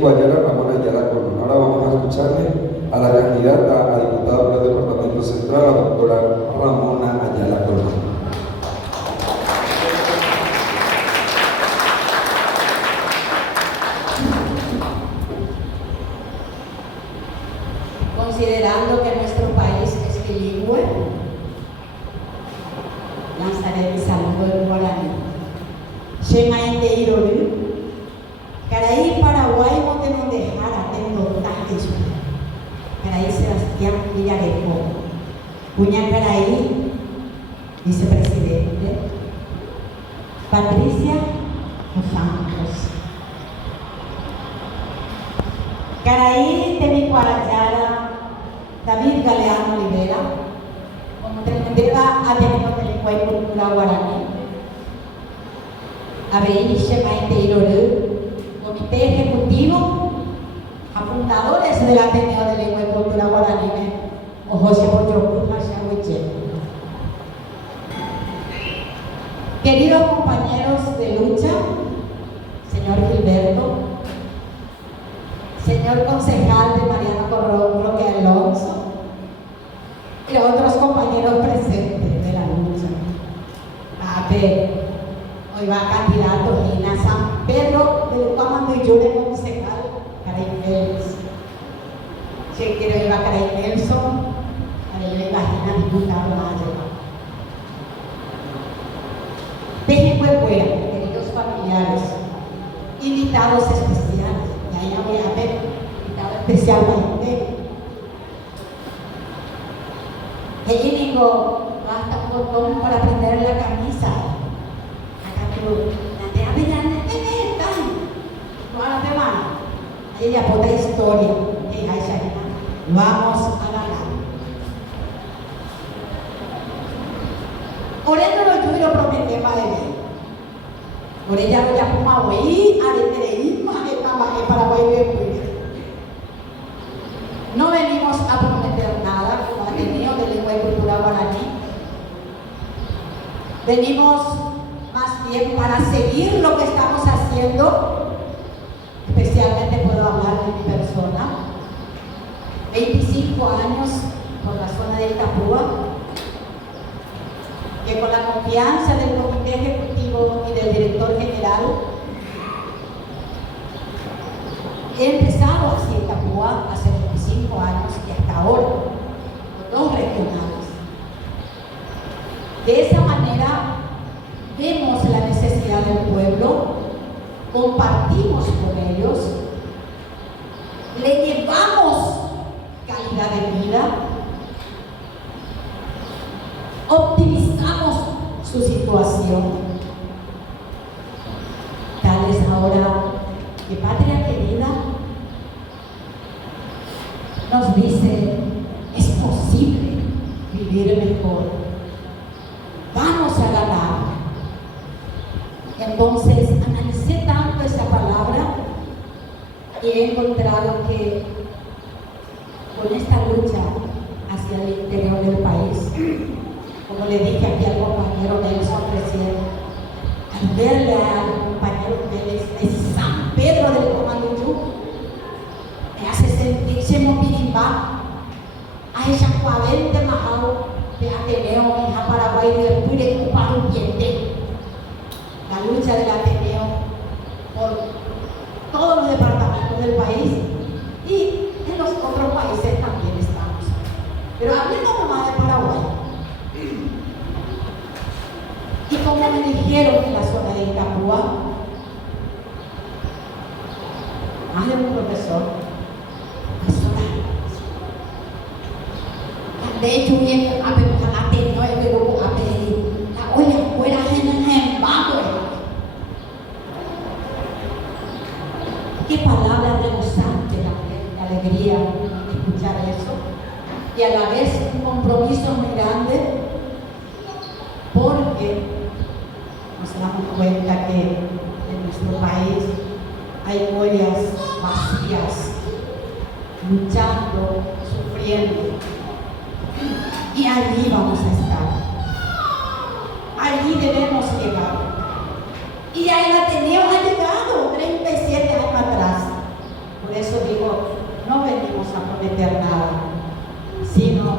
Guayana, Ramón Ayala Colón. Ahora vamos a escucharle a la candidata a diputada por el Departamento Central, la doctora Ramona Ayala Colón. Considerando que nuestro país es bilingüe, lanzaré mi saludo en guaraní. Shemainde Iroru, Caraí Paraguay no te nos dejara tendo tajes. Caraí Sebastián Villarejo, Puña Caraí, vicepresidente, Patricia Santos. Caraí Temicuarayara, David Galeano Olivera, como tremendera Ateneo Telecua y Cultura Guaraní. Abeí Shemainde Iroru, Comité Ejecutivo, a fundadores del Ateneo de Lengua y Cultura Guaraní, o José Boyoku Hashawiche. Queridos compañeros de lucha, señor Gilberto, señor concejal de Mariano Corrón, Roque Alonso, y los otros compañeros presentes de la lucha. Hoy va candidato Gina San Pedro del Comando y Yure concejal, Caray Félix. Si quiero ir a Caray Nelson, a yo imagino diputado Maya. Tejicuecuea, queridos familiares, invitados especiales, y ahí voy a ver, invitado especial para usted. Ella dijo, basta un botón para prender la camisa. Ella pone historia, vamos a ganar. Por eso lo yo prometemos a él. Por ella voy a fumar hoy, a detenerme, a Paraguay. No venimos a prometer nada como Ateneo de Lengua y Cultura Guaraní. Venimos más bien para seguir lo que estamos haciendo. Especialmente puedo hablar de mi persona. 25 años por la zona de Itapúa, que con la confianza del Comité Ejecutivo y del Director General he empezado así Itapúa hace 25 años y hasta ahora, con 2 regionales. De esa manera vemos la necesidad del pueblo, compartimos con ellos, le llevamos calidad de vida, optimizamos su situación. Tal es ahora que Patria Querida nos dice, es posible vivir mejor, vamos a ganar. Entonces, analicé tanto esa palabra y he encontrado que con esta lucha hacia el interior del país, como le dije aquí al compañero Nelson recién, al verle al compañero Vélez de San Pedro del Comanduyú, me hace sentirse movirimba a esa 40 majao de Ateneo en Paraguay y después de ocupar un diente. La lucha del Ateneo por todos los departamentos del país y en los otros países también estamos. Pero hablemos nomás de Paraguay. Y como me dijeron en la zona de Itapúa, más de un profesor, de hecho, bien, a ver, Ateneo es el grupo la olla fuera en Bato. Qué palabra rebosante de alegría escuchar eso, y a la vez un compromiso muy grande, porque nos damos cuenta que en nuestro país hay ollas vacías, luchando, sufriendo, y allí vamos a estar. Allí debemos llegar. Y el Ateneo ha llegado 37 años atrás. prometer nada, sino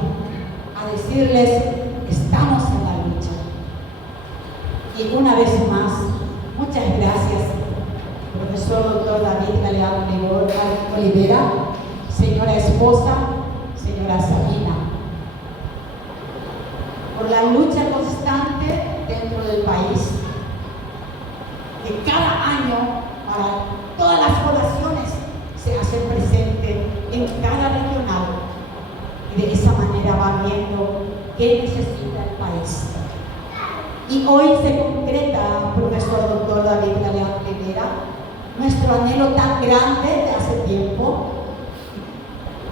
a decirles, estamos en la lucha. Y una vez más, muchas gracias, profesor doctor David Galeano Olivera, señora esposa, señora Sabina, por la lucha constante dentro del país, que cada año para todas las poblaciones se hace presente en cada regional, y de esa manera va viendo qué necesita el país. Y hoy se concreta, profesor doctor David Galeano Olivera, nuestro anhelo tan grande de hace tiempo,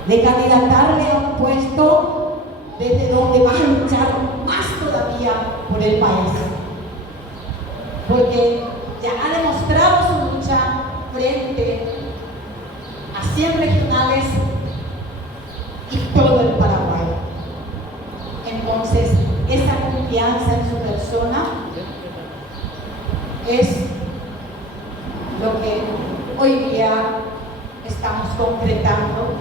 de candidatarle a un puesto desde donde va a luchar más todavía por el país. Porque ya ha demostrado su lucha frente a 100 regionales y todo el Paraguay. Entonces, esa confianza en su persona es lo que hoy día estamos concretando,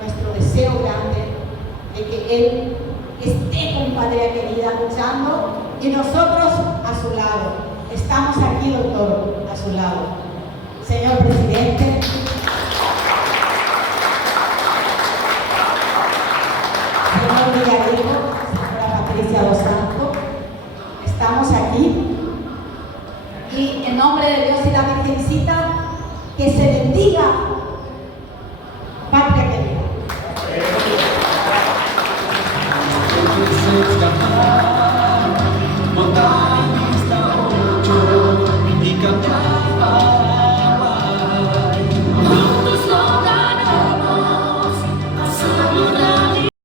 nuestro deseo grande de que él esté con Patria Querida luchando y nosotros a su lado. Estamos aquí, doctor, a su lado. Señor presidente, señor Villarrigo, señora Patricia Dos Santos, estamos aquí. Y en nombre de Dios y la Virgencita, que se bendiga Patria Querida. Votar en lista 8 y cambiar